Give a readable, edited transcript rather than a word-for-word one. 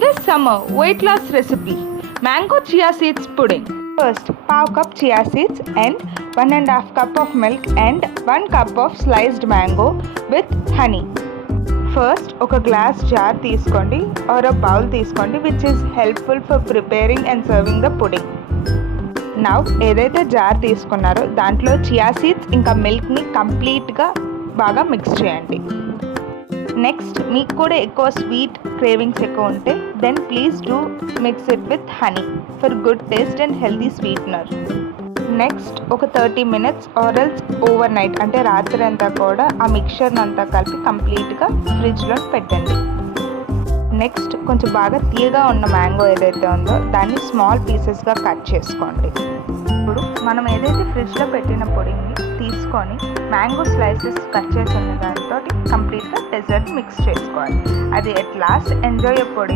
This summer weight loss recipe, mango chia seeds pudding. First, ½ cup chia seeds and 1½ cup of milk and 1 cup of sliced mango with honey. First, ఒక glass jar తీసుకోండి or a bowl తీసుకోండి which is helpful for preparing and serving the pudding. Now, ఏదైతే jar తీసుకున్నారో దాంట్లో chia seeds ఇంకా మిల్క్ని కంప్లీట్గా బాగా mix చేయండి. నెక్స్ట్ మీకు కూడా ఎక్కువ స్వీట్ క్రేవింగ్స్ ఎక్కువ ఉంటే then please do mix it with honey for good taste and healthy sweetener. Next ఒక 30 minutes ఆరల్స్ ఓవర్ నైట్ అంటే రాత్రి అంతా కూడా ఆ మిక్చర్ని అంతా కలిపి కంప్లీట్గా ఫ్రిడ్జ్లో పెట్టండి. నెక్స్ట్ కొంచెం బాగా తీయగా ఉన్న మ్యాంగో ఏదైతే ఉందో దాన్ని స్మాల్ పీసెస్గా కట్ చేసుకోండి. ఇప్పుడు మనం ఏదైతే ఫ్రిడ్జ్లో పెట్టిన పొడిని తీసుకొని మ్యాంగో స్లైసెస్ కట్ చేసి ఉన్న దాంతో కంప్లీట్గా డెజర్ట్ మిక్స్ చేసుకోవాలి. అది ఎట్ లాస్ట్ ఎంజాయ్ పొడి.